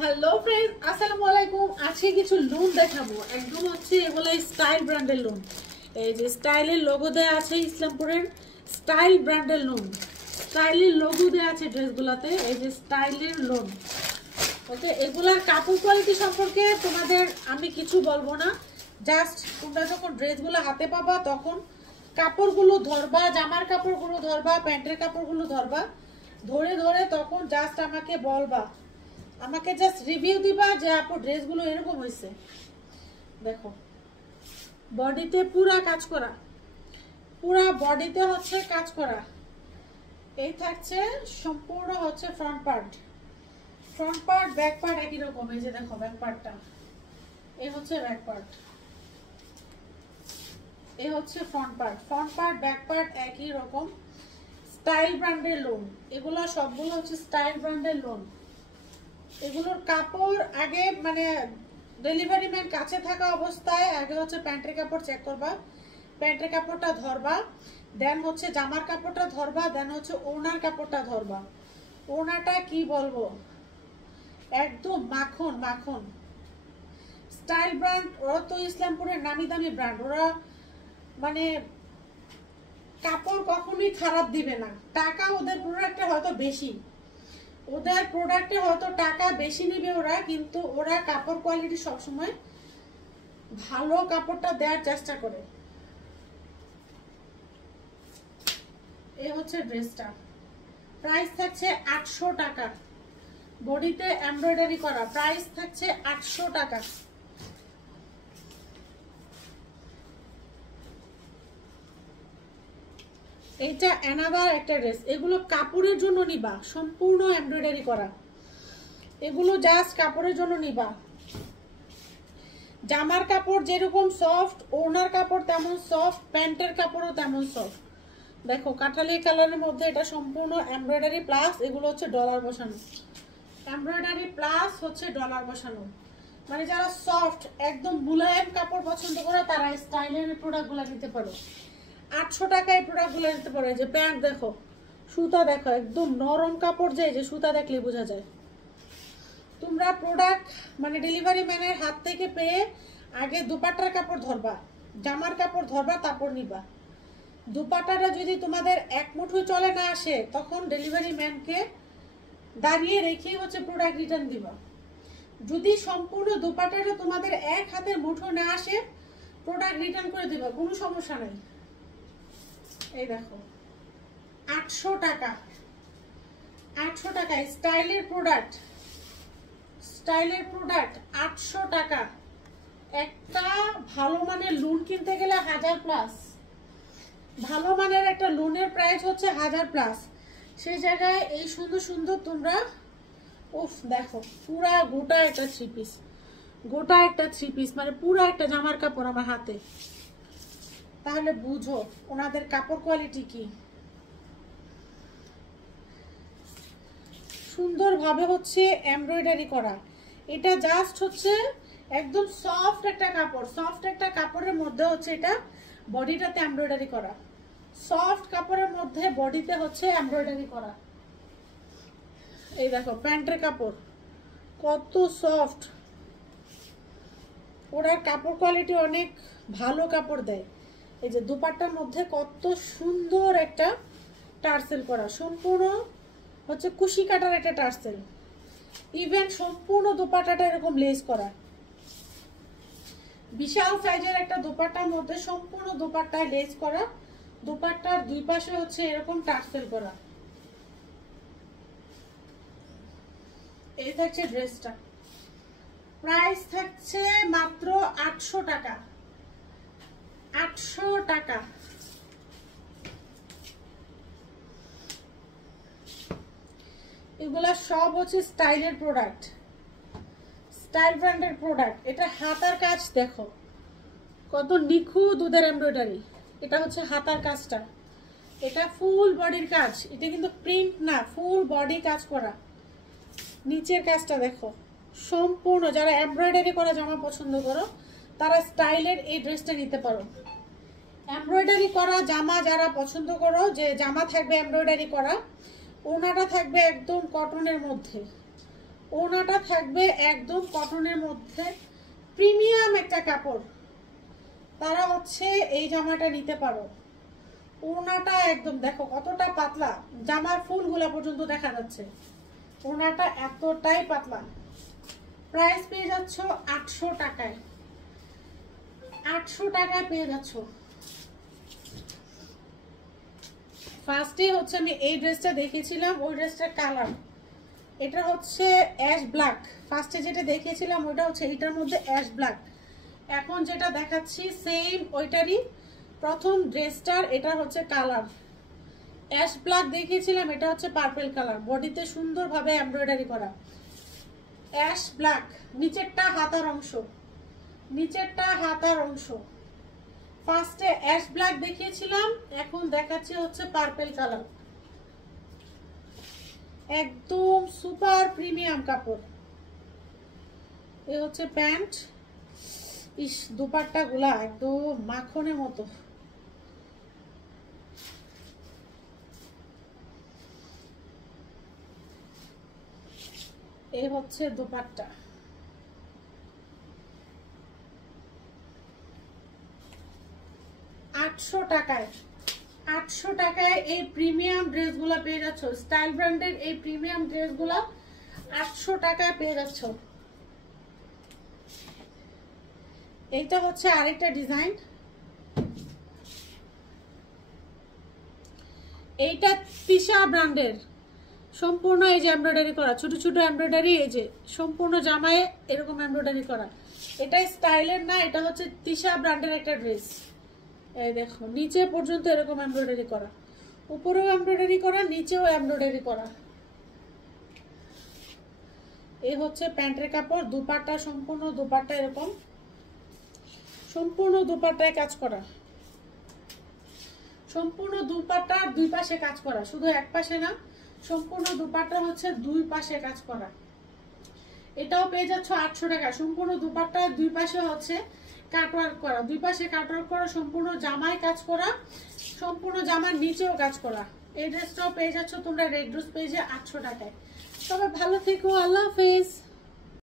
Hello friends, আসসালামু আলাইকুম। আজকে কিছু লোন দেখাবো, একদম হচ্ছে এগুলো স্টাইল ব্র্যান্ডের লোন। এই যে স্টাইলের লোগো দেওয়া আছে, ইসলামপুরের স্টাইল ব্র্যান্ডের লোন। স্টাইলের লোগো দেওয়া আছে ড্রেসগুলোতে, এই যে স্টাইলের লোন। ওকে, এগুলার কাপড় কোয়ালিটি সম্পর্কে তোমাদের আমি কিছু বলবো না। জাস্ট তোমরা যখন ড্রেসগুলো হাতে পাবা তখন কাপড়গুলো ধরবা, জামার কাপড়গুলো ধরবা, প্যান্টের কাপড়গুলো ধরবা, ধরে ধরে তখন জাস্ট আমাকে বলবা, আমাকে জাস্ট রিভিউ দিবা যে আপু ড্রেসগুলো এরকম হয়েছে। দেখো বডিতে পুরা কাজ করা, পুরা বডিতে হচ্ছে কাজ করা। এই থাকছে সম্পূর্ণ হচ্ছে front part, front part back part একই রকম। এই যে দেখো ব্যাক পার্টটা, এই হচ্ছে ব্যাক পার্ট, এই হচ্ছে front part. Front part back part একই রকম। স্টাইল ব্র্যান্ডের লোন, এগুলো সবগুলো হচ্ছে স্টাইল ব্র্যান্ডের লোন। এগুলোর কাপড় আগে মানে ডেলিভারি ম্যান কাছে থাকা অবস্থায় আগে হচ্ছে প্যান্টের কাপড় চেক করবা, প্যান্টের কাপড়টা ধরবা, দেন হচ্ছে জামার কাপড়টা ধরবা, দেন হচ্ছে ওনার কাপড়টা ধরবা। ওনাটা কি বলবো, একদম মাখন মাখন। স্টাইল ব্র্যান্ড, ওরা তো ইসলামপুরের নামি দামি ব্র্যান্ড। ওরা মানে কাপড় কখনোই খারাপ দিবে না। টাকা ওদের প্রোডাক্টে হয়তো বেশি, ওদের প্রোডাক্টে হয়তো টাকা বেশি নেবে ওরা, কিন্তু ওরা কাপড় কোয়ালিটি সবসময় ভালো কাপড়টা দেওয়ার চেষ্টা করে। এই হচ্ছে ড্রেসটা, প্রাইস থাকছে 800 টাকা, বডিতে এমব্রয়ডারি করা, প্রাইস থাকছে 800 টাকা। এইটা অ্যানাদার একটা ড্রেস। এগুলো কাপড়ের জন্য নিবা, সম্পূর্ণ এমব্রয়ডারি করা। এগুলো জাস্ট কাপড়ের জন্য নিবা। জামার কাপড় যেরকম সফট, ওনার কাপড় তেমন সফট, প্যান্টের কাপড়ও তেমন সফট। দেখো কাঠালি কালারের মধ্যে এটা সম্পূর্ণ এমব্রয়ডারি প্লাস এগুলো হচ্ছে ডলার বসানো, এমব্রয়ডারি প্লাস হচ্ছে ডলার বসানো। মানে যারা সফট একদম মুলায়েম কাপড় পছন্দ করে তারা স্টাইলের প্রোডাক্টগুলো নিতে পারো। 800 টাকায় প্রোডাক্টগুলো নিতে পারো। এই যে প্যান্ট দেখো, সুতা দেখো, একদম নরম কাপড়, যে সুতা দেখলে বোঝা যায়। তোমরা প্রোডাক্ট মানে ডেলিভারি ম্যানের হাত থেকে পেয়ে আগে দুপাট্টার কাপড় ধরবা, জামার কাপড় ধরবা, তারপর নিবা। দুপাট্টাটা যদি তোমাদের এক মুঠো চলে না আসে তখন ডেলিভারি ম্যানকে দাঁড়িয়ে রেখে হচ্ছে প্রোডাক্ট রিটার্ন দিবা। যদি সম্পূর্ণ দুপাট্টাটা তোমাদের এক হাতের মুঠো না আসে প্রোডাক্ট রিটার্ন করে দিবা, কোনো সমস্যা নেই। এই দেখো 800 টাকা, 800 টাকা স্টাইলের প্রোডাক্ট, স্টাইলের প্রোডাক্ট 800 টাকা। একটা ভালো মানের লোন কিনতে গেলে 1000 প্লাস, ভালো মানের একটা লোনের প্রাইস হচ্ছে 1000 প্লাস। সেই জায়গায় এই সুন্দর সুন্দর তোমরা, উফ দেখো পুরা গোটা একটা থ্রি পিস, গোটা একটা থ্রি পিস, মানে পুরা একটা জামার কাপড় আমার হাতে। তাহলে বুঝো ওনাদের কাপড় কোয়ালিটি কি সুন্দরভাবে হচ্ছে এমব্রয়ডারি করা। এটা জাস্ট হচ্ছে একদম সফট একটা কাপড়, সফট একটা কাপড়ের মধ্যে হচ্ছে এটা বডিটাতে এমব্রয়ডারি করা, সফট কাপড়ের মধ্যে বডিতে হচ্ছে এমব্রয়ডারি করা। এই দেখো প্যান্টের কাপড় কত সফট, ওরা কাপড় কোয়ালিটি অনেক ভালো কাপড় দেয়। এই যে দুপাট্টার মধ্যে কত সুন্দর একটা টার্সেল করা, সম্পূর্ণ হচ্ছে কুশি কাটার একটা টার্সেল। ইভেন সম্পূর্ণ দুপাট্টাটা এরকম লেস করা, বিশাল সাইজের একটা দুপাট্টার মধ্যে সম্পূর্ণ দুপাট্টায় লেস করা, দুপাট্টার দুই পাশে হচ্ছে এরকম টার্সেল করা। এই থাকছে ড্রেসটা, প্রাইস থাকছে মাত্র 800 টাকা, 800 টাকা। এগুলা সব হচ্ছে স্টাইলের প্রোডাক্ট, স্টাইল ব্র্যান্ডের প্রোডাক্ট। এটা হাতার কাজ দেখো কত নিখুঁত দুধের এমব্রয়ডারি। এটা হচ্ছে হাতার কাজটা, এটা ফুল বডির কাজ, এটা কিন্তু প্রিন্ট না, ফুল বডি কাজ করা। নিচের কাজটা দেখো সম্পূর্ণ, যারা এমব্রয়ডারি করা জামা পছন্দ করো তারা স্টাইলের এই ড্রেসটা নিতে পারো। এমব্রয়ডারি করা জামা যারা পছন্দ করো, যে জামা থাকবে এমব্রয়ডারি করা, ওনাটা থাকবে একদম কটনের মধ্যে, ওড়নাটা থাকবে একদম কটনের মধ্যে, প্রিমিয়াম একটা কাপড়। তারা হচ্ছে এই জামাটা নিতে পারো। ওড়নাটা একদম দেখো কতটা পাতলা, জামার ফুলগুলা পর্যন্ত দেখা যাচ্ছে। ওড়নাটা এতটাই পাতলা। প্রাইস পেয়ে যাচ্ছ 800 টাকায়। 800 টাকায় পেয়ে যাচ্ছ। ফার্স্টে হচ্ছে আমি এই ড্রেসটা দেখেছিলাম, ওই ড্রেসটার কালার এটা হচ্ছে অ্যাশ ব্ল্যাক। ফার্স্টে যেটা দেখিয়েছিলাম ওইটা হচ্ছে এইটার মধ্যে অ্যাশ ব্ল্যাক। এখন যেটা দেখাচ্ছি সেম ওইটারই প্রথম ড্রেসটার, এটা হচ্ছে কালার অ্যাশ ব্ল্যাক দেখিয়েছিলাম, এটা হচ্ছে পার্পল কালার। বডিতে সুন্দরভাবে এমব্রয়ডারি করা অ্যাশ ব্ল্যাক। নিচেরটা হাতার অংশ, নিচেরটা হাতার অংশ। ফার্স্টে অ্যাশ ব্ল্যাক দেখিয়েছিলাম, এখন দেখাচ্ছি হচ্ছে পার্পল কালার। একদম সুপার প্রিমিয়াম কাপড়। এ হচ্ছে প্যান্ট। ইস দুপাট্টা গুলা একদম মাখনের মতো। এই হচ্ছে দুপাট্টা। 800 টাকায়, 800 টাকায় এই প্রিমিয়াম ড্রেসগুলো পেয়ে যাচ্ছ। স্টাইল ব্র্যান্ডের এই প্রিমিয়াম ড্রেসগুলো 800 টাকায় পেয়ে যাচ্ছ। এইটা হচ্ছে আরেকটা ডিজাইন। এইটা তিশা ব্র্যান্ডের, সম্পূর্ণ এই যে এমব্রয়ডারি করা, ছোট ছোট এমব্রয়ডারি, এই যে সম্পূর্ণ জামায় এরকম এমব্রয়ডারি করা। এটা স্টাইলের না, এটা হচ্ছে তিশা ব্র্যান্ডের একটা ড্রেস। এই দেখো নিচে পর্যন্ত এরকম এমব্রয়ডারি করা, উপরেও এমব্রয়ডারি করা, নিচেও এমব্রয়ডারি করা। এই হচ্ছে প্যান্টের কাপড়। দুপাট্টা সম্পূর্ণ দুপাট্টা এরকম, সম্পূর্ণ দুপাট্টায় কাজ করা, সম্পূর্ণ দুপাট্টার দুই পাশে কাজ করা, শুধু এক পাশে না, সম্পূর্ণ দুপাট্টা হচ্ছে দুই পাশে কাজ করা। এটাও পেয়ে যাচ্ছ 800 টাকা। সম্পূর্ণ দুপাট্টার দুই পাশে হচ্ছে কাটওয়ার্ক করা, দুই পাশে কাটওয়ার্ক করা, সম্পূর্ণ জামায় কাজ করা, সম্পূর্ণ জামার নিচেও কাজ করা। এই ড্রেসটাও পেয়ে যাচ্ছ তোমরা রেড রোজ পেজে 800 টাকায়। তবে ভালো থেকো, আল্লাহ হাফেজ।